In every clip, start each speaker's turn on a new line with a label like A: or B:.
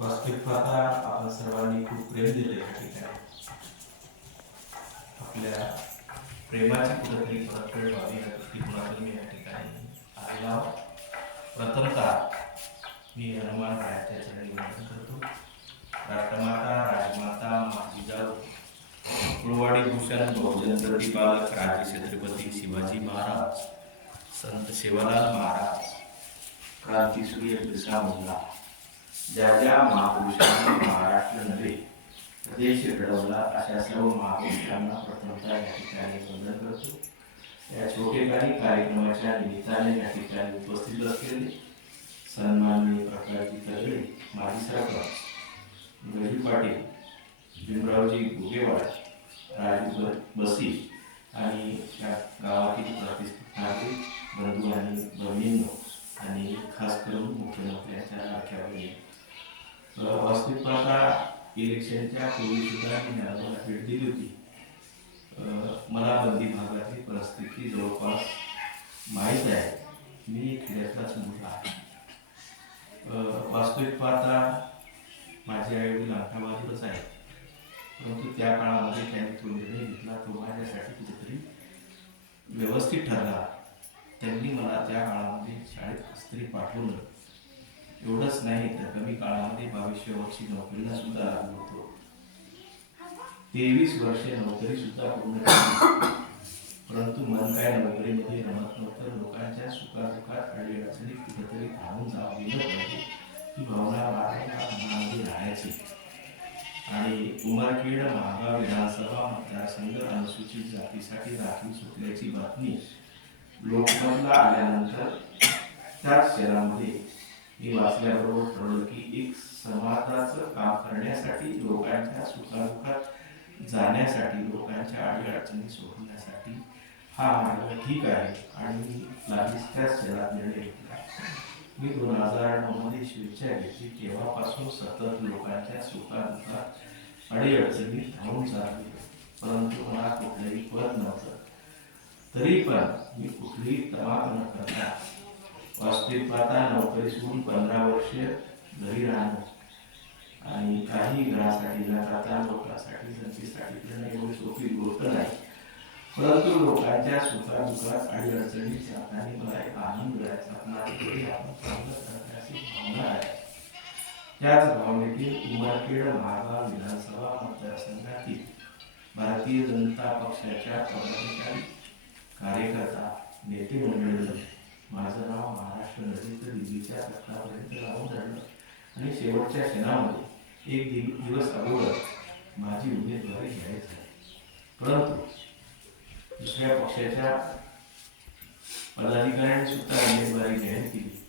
A: वास्तविक पाहता आपण सर्वांनी खूप प्रेम दिलं या ठिकाणी. आपल्या प्रेमाची कुठेतरी परतफेड व्हावी या दृष्टिकोनातून मी या ठिकाणी आलेलो प्रथमतः मी हनुमान रायाच्या चरणी वंदन करतो. राष्ट्रमाता राजमाता माजी कुळवाडी भूषण बहुजन प्रतिपालक राजे छत्रपती शिवाजी महाराज संत सेवालाल महाराज क्रांतीसूर्य बिरसा मुंडा ज्या ज्या महापुरुषांनी महाराष्ट्र नव्हे देश घडवला अशा सर्व महापुरुषांना प्रथमता या ठिकाणी वंदन करतो. या छोटेखानी कार्यक्रमाच्या निमित्ताने या ठिकाणी उपस्थित असलेले सन्माननीय प्रकाशजी तगडे माजी सरकार गही पाटील भीमरावजी गुगेवाड राजू बसी आणि या गावातील प्रतिष्ठित नागरिक बंधू आणि भगिनींनो आणि खास करून मुख्यमंत्र्यांच्या अ, इलेक्शनच्या पूर्वी सुद्धा मी न्यायालयाला भेट दिली होती. मला बंदी भागातली परिस्थिती जवळपास माहीत आहे. मी खेड्यातलाच मुलगा आहे. वास्तविक पाहता माझे आई वडील अंगठाबाजूलाच आहे परंतु त्या काळामध्ये त्यांनी तो निर्णय घेतला. तो माझ्यासाठी कुठेतरी व्यवस्थित ठरला. त्यांनी मला त्या काळामध्ये शाळेत कस्तरी पाठवलं. एवढंच नाही तर कमी काळामध्ये बावीसशे वर्षी नोकरीला सुद्धा लागलो होतो. तेवीस वर्षे नोकरी सुद्धा पूर्ण परंतु मन काय नोकरीमध्ये रमत नव्हतं लोकांच्या सुखादुखात आणि अडचणी कुठेतरी थांबून जावं गेलं पाहिजे ही भावना मनामध्ये राहायची. आणि उमरखेड महागाव विधानसभा मतदारसंघ अनुसूचित जातीसाठी राखीव सुटल्याची बातमी लोकमतला आल्यानंतर त्याच शहरामध्ये मी वाचल्याबरोबर कळलं की एक समाजाचं काम करण्यासाठी लोकांच्या सुखादुखात जाण्यासाठी लोकांच्या अडीअडचणी सोडवण्यासाठी हा मार्ग ठीक आहे आणि लागलीच त्याच शहरात निर्णय घेतला. मी दोन हजार नऊमध्ये स्वेच्छा घेतली. तेव्हापासून सतत लोकांच्या सुखादुखात अडीअडचणी धावून चालली. परंतु मला कुठलंही पद नव्हतं. तरी पण मी कुठलीही तमाक न करता वास्तविक पाहता नोकरी सोडून पंधरा वर्ष घरी राहणं. आणि काही घरासाठी जाता लोकांसाठी जनतेसाठी करणं एवढी सोपी गोष्ट नाही. परंतु लोकांच्या सुखादुखात आणि अडचणीत जाताना मला एक आनंद भावना आहे. त्याच भावनेतील उमरखेड महागाव विधानसभा मतदारसंघातील भारतीय जनता पक्षाच्या पदाधिकारी कार्यकर्ता नेते मंडळी माझं नाव महाराष्ट्र नदीत दिल्लीच्या तख्तापर्यंत लावून आणि शेवटच्या क्षणामध्ये एक दिव- दिवस अगोदर माझी उमेदवारी जाहीर झाली. परंतु दुसऱ्या पक्षाच्या पदाधिकाऱ्यांनी सुद्धा उमेदवारी जाहीर केली.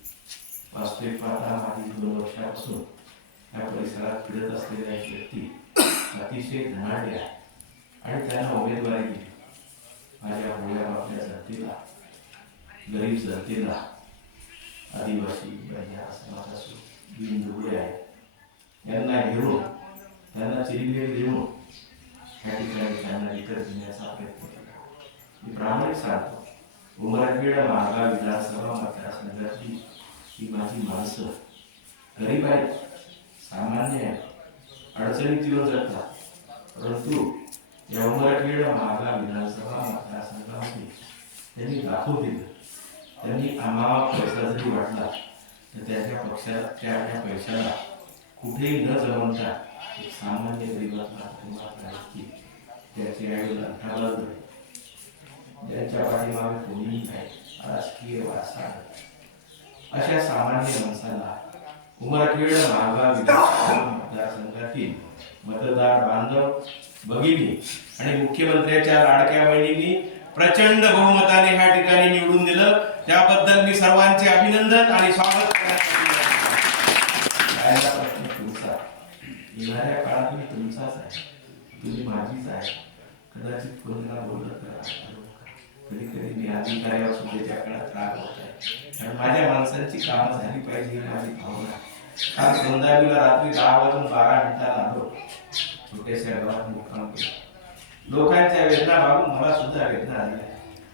A: वास्तविक पाहता मागील दोन वर्षापासून या परिसरात फिरत असलेल्या एक व्यक्ती अतिशय धनाढ्या आणि त्यांना उमेदवारी दिली. माझ्या भोळ्या बापल्या जनतेला गरीब जनतेला आदिवासी बंजारा समाज असो आहे यांना घेऊन त्यांना चिरिंगेरी देऊन या ठिकाणी त्यांना विकत घेण्याचा प्रयत्न केला. मी प्रामाणिक सांगतो उमरखेड महागाव विधानसभा मतदारसंघाची ही माझी माणसं. गरीब आहेत सामान्य आहेत अडचणीत येऊन जातात परंतु या उमरखेड महागा विधानसभा मतदारसंघामध्ये त्यांनी दाखवून दिलं. त्यांनी आम्हाला पैसा जरी वाटला तर त्याच्या पक्षाच्या त्या पैशाला कुठेही न जमवता एक सामान्य गरीबातला कुटुंबातला व्यक्ती त्याचे आई अंठाबाज ज्यांच्या पाठीमागे कोणीही नाही. राजकीय वारसा अशा सामान्य माणसाला उमरखेड महागाव विधानसभा मतदारसंघातील मतदार बांधव भगिनी आणि मुख्यमंत्र्याच्या लाडक्या बहिणींनी प्रचंड बहुमताने ह्या ठिकाणी निवडून दिलं. त्याबद्दल मी सर्वांचे अभिनंदन आणि स्वागत तुमचा. येणाऱ्या काळात मी तुमचाच आहे. तुम्ही माझीच आहे. कदाचित कोणाला बोलत कधी कधी मी अधिकाऱ्यावर सुद्धेच्या काळात राग होत आहे कारण माझ्या माणसांची कामं झाली पाहिजे ही माझी भावना. आहे. काल रात्री दहा वाजून बारा मिनिटाला आलो. छोट्याशा गावात मुक्काम केला. लोकांच्या वेदना भागून मला सुद्धा वेदना आल्या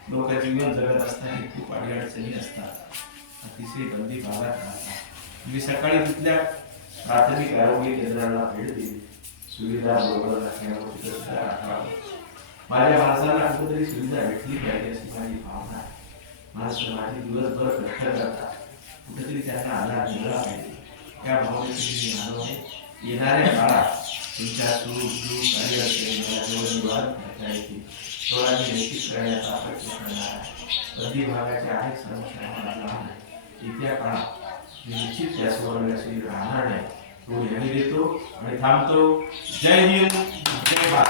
A: लोक जीवन जगत असताना खूप अडीअडचणी असतात. अतिशय बंदी भागात राहतात मी सकाळी तिथल्या प्राथमिक आरोग्य केंद्राला भेट दिली. सुविधा बरोबर राखावं. माझ्या माणसाला कुठेतरी सुविधा भेटली पाहिजे अशी माझी भावना माणसं माझी दिवसभर कष्ट करतात. कुठेतरी त्यांना आधार मिळाला पाहिजे. त्या भावनेची मी आलो आहे. येणाऱ्या काळात तुमच्या सुख दुःख आणि अडचणी मला जेवढं निवारण करता येतील तेवढा निश्चित करण्याचा प्रयत्न करणार आहे. प्रति भागाचे समस्या मला लहान आहे येत्या काळात निश्चित या सुवर्णाशी राहणार नाही. तो यांनी देतो आणि थांबतो. जय हिंद जय भारत.